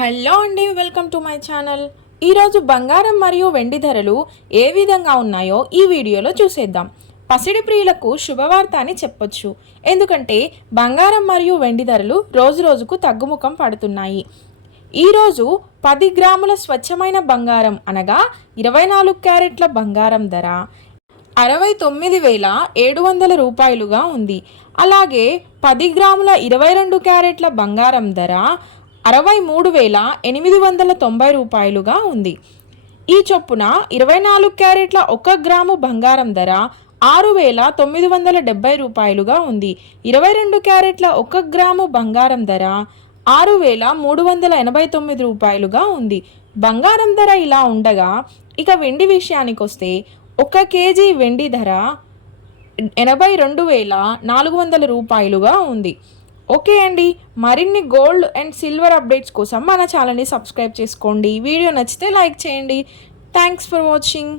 Hello అండి, welcome to my channel. ఈరోజు బంగారం మరియు వెండి ధరలు ఏ విధంగా ఉన్నాయో ఈ వీడియోలో చూసేద్దాం. పసిడి ప్రియులకు శుభవార్త అని చెప్పొచ్చు. ఎందుకంటే బంగారం మరియు వెండి ధరలు రోజు రోజుకు తగ్గుముఖం పడుతున్నాయి. ఈరోజు 10 గ్రాముల స్వచ్ఛమైన బంగారం అనగా 24 క్యారెట్ల బంగారం ధర 69,700 రూపాయలుగా ఉంది. అలాగే 10 గ్రాముల 22 క్యారెట్ల బంగారం ధర 63,890 రూపాయలుగా ఉంది. ఈ చొప్పున 24 క్యారెట్ల 1 గ్రాము బంగారం ధర 6,970 రూపాయలుగా ఉంది. 22 క్యారెట్ల 1 గ్రాము బంగారం ధర 6,389 రూపాయలుగా ఉంది. బంగారం ధర ఇలా ఉండగా ఇక వెండి విషయానికి వస్తే 1 కేజీ వెండి ధర 82,400 రూపాయలుగా ఉంది. ఓకే అండి, మరిన్ని గోల్డ్ అండ్ సిల్వర్ అప్డేట్స్ కోసం మన ఛానల్ని సబ్స్క్రైబ్ చేసుకోండి. వీడియో నచ్చితే లైక్ చేయండి. Thanks for watching.